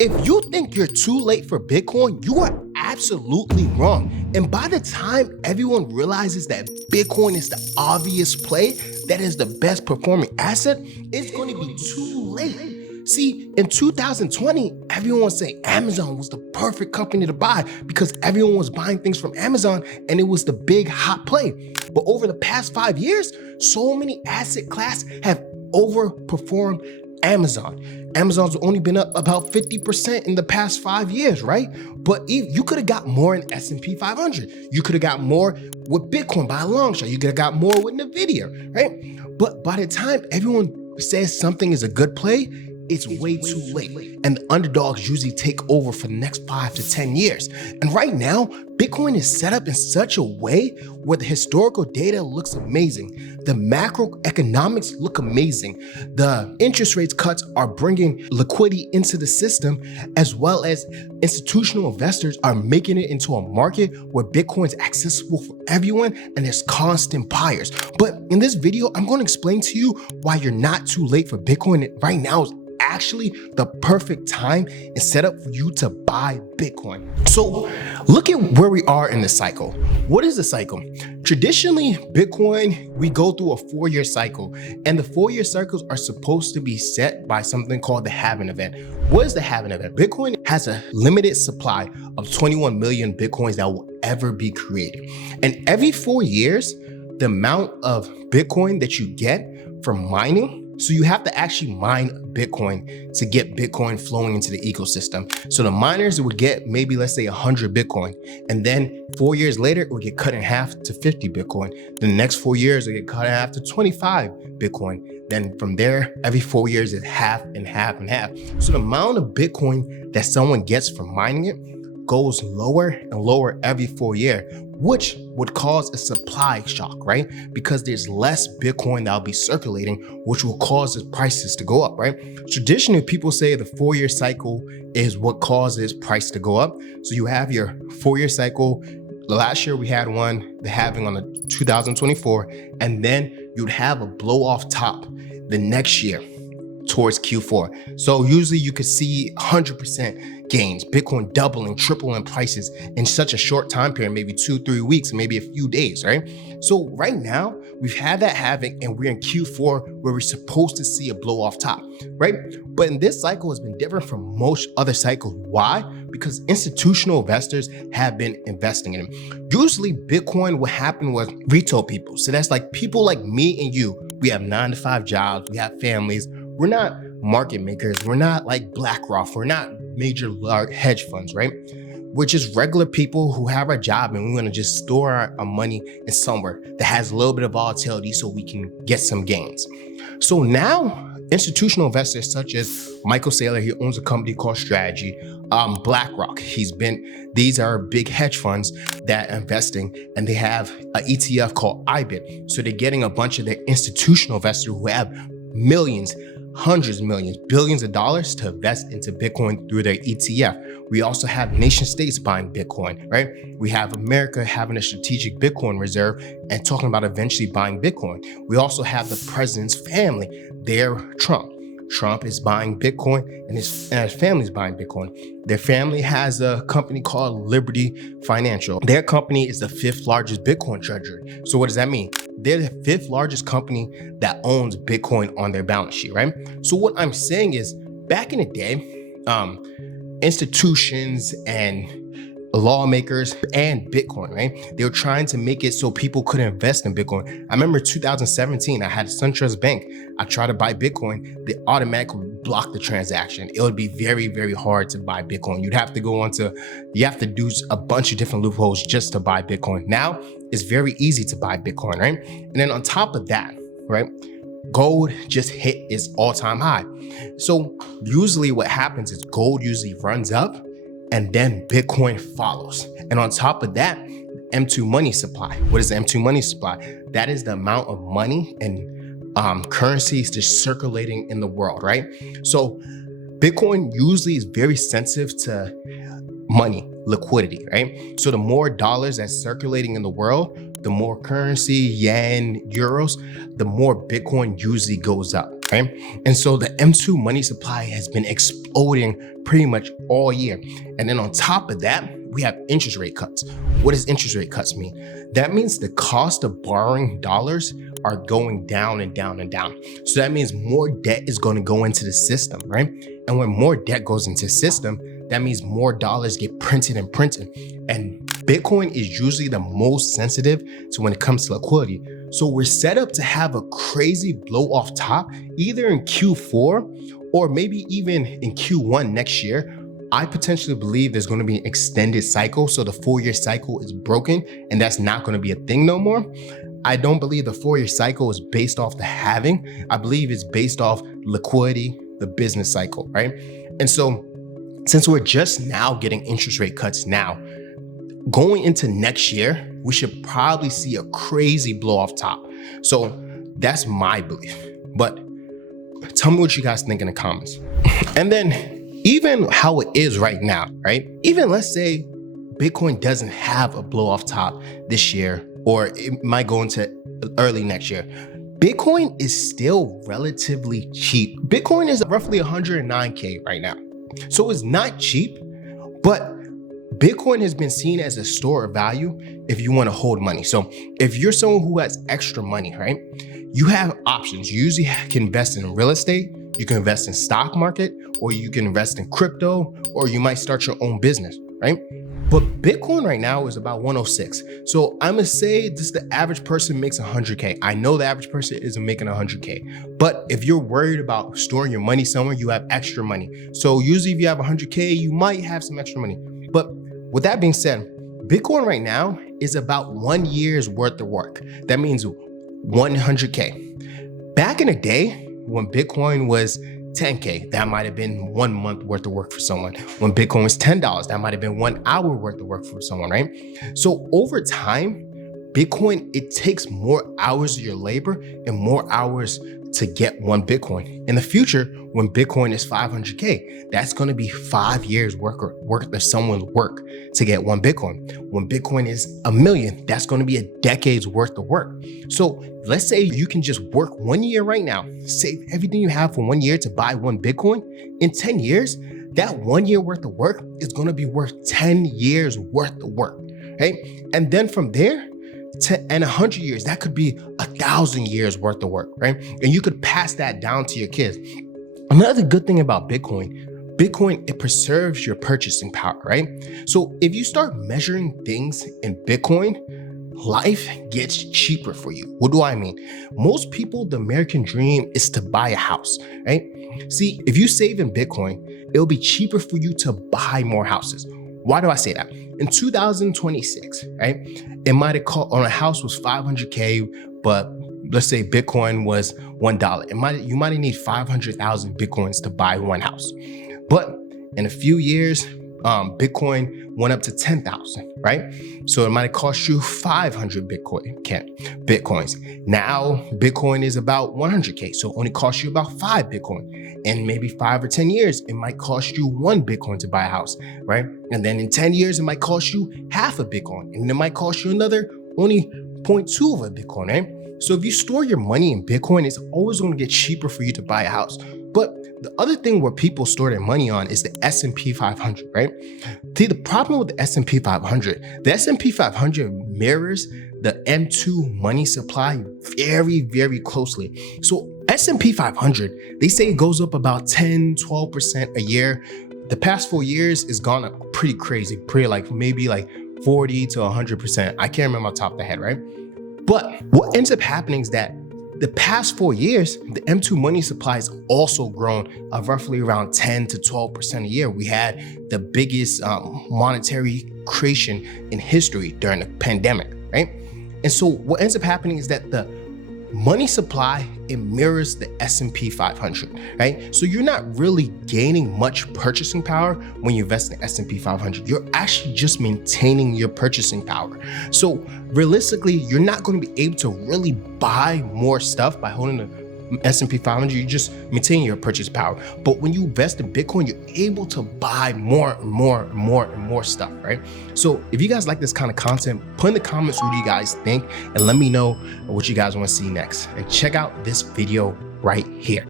If you think you're too late for Bitcoin, you are absolutely wrong. And by the time everyone realizes that Bitcoin is the obvious play, that is the best performing asset, it's going to be too late. See, in 2020, everyone was saying Amazon was the perfect company to buy because everyone was buying things from Amazon and it was the big hot play. But over the past 5 years, so many asset classes have overperformed Amazon. Amazon's only been up about 50% in the past 5 years, right? But you could have got more in S&P 500. You could have got more with Bitcoin by a long shot. You could have got more with Nvidia, right? But by the time everyone says something is a good play, it's way too late. And the underdogs usually take over for the next 5 to 10 years. And right now, Bitcoin is set up in such a way where the historical data looks amazing. The macroeconomics look amazing. The interest rates cuts are bringing liquidity into the system, as well as institutional investors are making it into a market where Bitcoin is accessible for everyone and there's constant buyers. But in this video, I'm going to explain to you why you're not too late for Bitcoin. Right now is actually the perfect time and setup for you to buy Bitcoin. So look at where we are in the cycle. What is the cycle? Traditionally, Bitcoin, we go through a 4-year cycle, and the 4-year cycles are supposed to be set by something called the halving event. What is the halving event? Bitcoin has a limited supply of 21 million Bitcoins that will ever be created. And every 4 years, the amount of Bitcoin that you get from mining, so you have to actually mine Bitcoin to get Bitcoin flowing into the ecosystem. So the miners would get maybe, let's say 100 Bitcoin. And then 4 years later, it would get cut in half to 50 Bitcoin. The next 4 years, it would get cut in half to 25 Bitcoin. Then from there, every 4 years, it's half and half and half. So the amount of Bitcoin that someone gets from mining it goes lower and lower every 4 years, which would cause a supply shock, right? Because there's less Bitcoin that'll be circulating, which will cause the prices to go up, right? Traditionally, people say the 4-year cycle is what causes price to go up. So you have your 4-year cycle. Last year we had one, the halving on the 2024, and then you'd have a blow off top the next year towards Q4. So usually you could see 100% gains, Bitcoin doubling, tripling prices in such a short time period, maybe 2-3 weeks, maybe a few days, right? So right now we've had that halving and we're in Q4 where we're supposed to see a blow off top, right? But in this cycle has been different from most other cycles. Why? Because institutional investors have been investing in them. Usually Bitcoin, what happened was retail people. So that's like people like me and you. We have 9-to-5 jobs, we have families. We're not market makers. We're not like BlackRock. We're not major large hedge funds, right? We're just regular people who have our job and we want to just store our money in somewhere that has a little bit of volatility so we can get some gains. So now institutional investors such as Michael Saylor, he owns a company called Strategy, BlackRock, these are big hedge funds that are investing, and they have an ETF called IBIT. So they're getting a bunch of their institutional investors who have millions, hundreds of millions, billions of dollars to invest into Bitcoin through their ETF. We also have nation states buying Bitcoin, right? We have America having a strategic Bitcoin reserve and talking about eventually buying Bitcoin. We also have the president's family, Trump. Trump is buying Bitcoin and his family is buying Bitcoin. Their family has a company called Liberty Financial. Their company is the 5th largest Bitcoin treasury. So what does that mean? They're the 5th largest company that owns Bitcoin on their balance sheet, right? So what I'm saying is back in the day, institutions and lawmakers and Bitcoin, right? They were trying to make it so people couldn't invest in Bitcoin. I remember 2017, I had SunTrust Bank. I tried to buy Bitcoin. They automatically blocked the transaction. It would be very, very hard to buy Bitcoin. You have to do a bunch of different loopholes just to buy Bitcoin. Now it's very easy to buy Bitcoin, right? And then on top of that, right? Gold just hit its all-time high. So usually what happens is gold usually runs up and then Bitcoin follows. And on top of that, M2 money supply. What is the M2 money supply? That is the amount of money and currencies just circulating in the world, right? So Bitcoin usually is very sensitive to money, liquidity, right? So the more dollars that's circulating in the world, the more currency, yen, euros, the more Bitcoin usually goes up. right? And so the M2 money supply has been exploding pretty much all year. And then on top of that, we have interest rate cuts. What does interest rate cuts mean? That means the cost of borrowing dollars are going down and down and down. So that means more debt is going to go into the system, right? And when more debt goes into the system, that means more dollars get printed and printed. And Bitcoin is usually the most sensitive to when it comes to liquidity. So we're set up to have a crazy blow off top, either in Q4 or maybe even in Q1 next year. I potentially believe there's going to be an extended cycle. So the 4-year cycle is broken and that's not going to be a thing no more. I don't believe the 4-year cycle is based off the halving. I believe it's based off liquidity, the business cycle, right? And so since we're just now getting interest rate cuts now, going into next year, we should probably see a crazy blow off top. So that's my belief. But tell me what you guys think in the comments. And then even how it is right now, right? Even let's say Bitcoin doesn't have a blow off top this year, or it might go into early next year. Bitcoin is still relatively cheap. Bitcoin is roughly 109K right now. So it's not cheap, but Bitcoin has been seen as a store of value if you want to hold money. So if you're someone who has extra money, right, you have options. You usually can invest in real estate, you can invest in stock market, or you can invest in crypto, or you might start your own business, right? But Bitcoin right now is about 106. So I'm gonna say this: the average person makes 100K. I know the average person isn't making 100K, but if you're worried about storing your money somewhere, you have extra money. So usually if you have 100K, you might have some extra money. But with that being said, Bitcoin right now is about 1 year's worth of work. That means 100K. Back in the day, when Bitcoin was 10K, that might have been 1 month worth of work for someone. When Bitcoin was $10, that might have been 1 hour worth of work for someone, right? So over time, Bitcoin, it takes more hours of your labor and more hours to get 1 Bitcoin. In the future, when Bitcoin is 500K, that's going to be 5 years worth of someone's work to get 1 Bitcoin. When Bitcoin is $1 million, that's going to be a decade's worth of work. So let's say you can just work 1 year right now, save everything you have for 1 year to buy 1 Bitcoin. In 10 years, that 1 year worth of work is going to be worth 10 years worth of work, right? And then from there, and 100 years, that could be 1,000 years worth of work, right? And you could pass that down to your kids. Another good thing about Bitcoin, it preserves your purchasing power, right? So if you start measuring things in Bitcoin, life gets cheaper for you. What do I mean? Most people, the American dream is to buy a house, right? See, if you save in Bitcoin, it'll be cheaper for you to buy more houses. Why do I say that? In 2026, right, it might have cost, on a house was 500K, but let's say Bitcoin was $1. You might need 500,000 Bitcoins to buy 1 house. But in a few years, Bitcoin went up to 10,000, right? So it might have cost you 500 Bitcoins. Now Bitcoin is about 100K, so it only costs you about 5 Bitcoin. In maybe 5 or 10 years, it might cost you 1 Bitcoin to buy a house, right? And then in 10 years, it might cost you half a Bitcoin, and it might cost you another only 0.2 of a Bitcoin, right? So if you store your money in Bitcoin, it's always going to get cheaper for you to buy a house. But the other thing where people store their money on is the S&P 500, right? See, the problem with the S&P 500, the S&P 500 mirrors the M2 money supply very, very closely. So S&P 500, they say it goes up about 10, 12% a year. The past 4 years has gone up pretty crazy, maybe 40 to 100%. I can't remember off the top of the head, right? But what ends up happening is that the past 4 years, the M2 money supply has also grown roughly around 10 to 12% a year. We had the biggest monetary creation in history during the pandemic, right? And so what ends up happening is that the money supply, it mirrors the S&P 500, right? So you're not really gaining much purchasing power when you invest in the S&P 500. You're actually just maintaining your purchasing power. So realistically, you're not going to be able to really buy more stuff by holding the S&P 500. You're just maintaining your purchase power. But when you invest in Bitcoin, you're able to buy more and more stuff, right? So if you guys like this kind of content, put in the comments what you guys think and let me know what you guys want to see next. And check out this video right here.